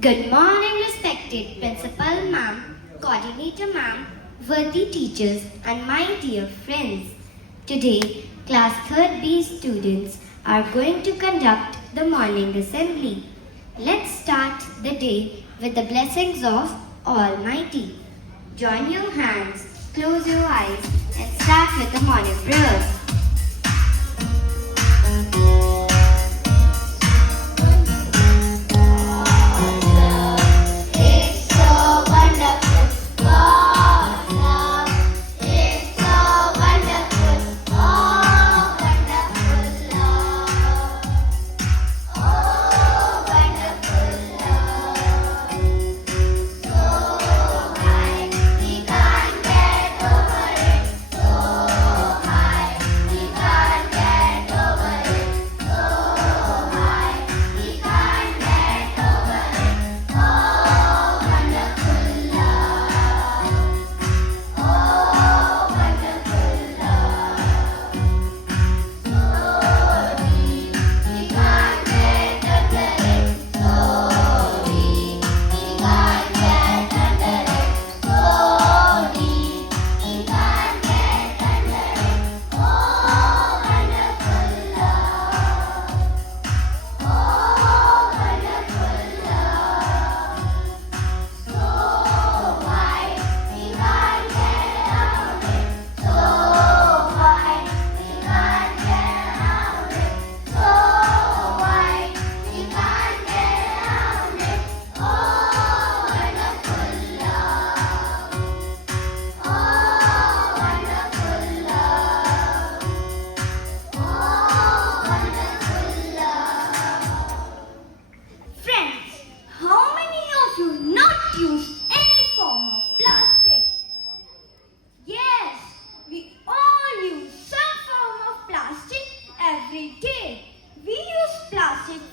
Good morning, respected Principal Ma'am, Coordinator Ma'am, worthy teachers, and my dear friends. Today, Class 3rd B students are going to conduct the morning assembly. Let's start the day with the blessings of Almighty. Join your hands, close your eyes, and start with the morning prayer.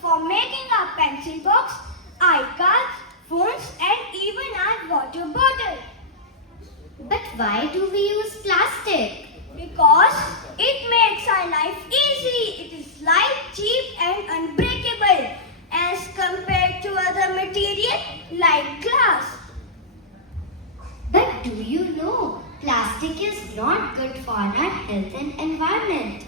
For making our pencil box, iCards, phones and even our water bottle. But why do we use plastic? Because it makes our life easy. It is light, cheap and unbreakable as compared to other material like glass. But do you know plastic is not good for our health and environment?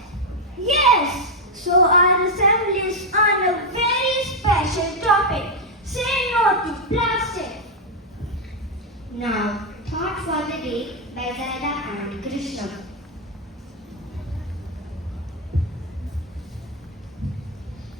Yes, so our assembly is on a very special topic. Say no to plastic. Now, thought for the day by Zaida and Krishna.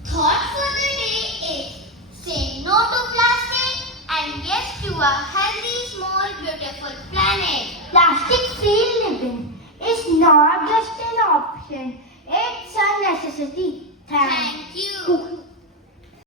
Thought for the day is say no to plastic and yes to a healthy, small, beautiful planet. Plastic-free living is not just an option, it's a necessity. Thank you.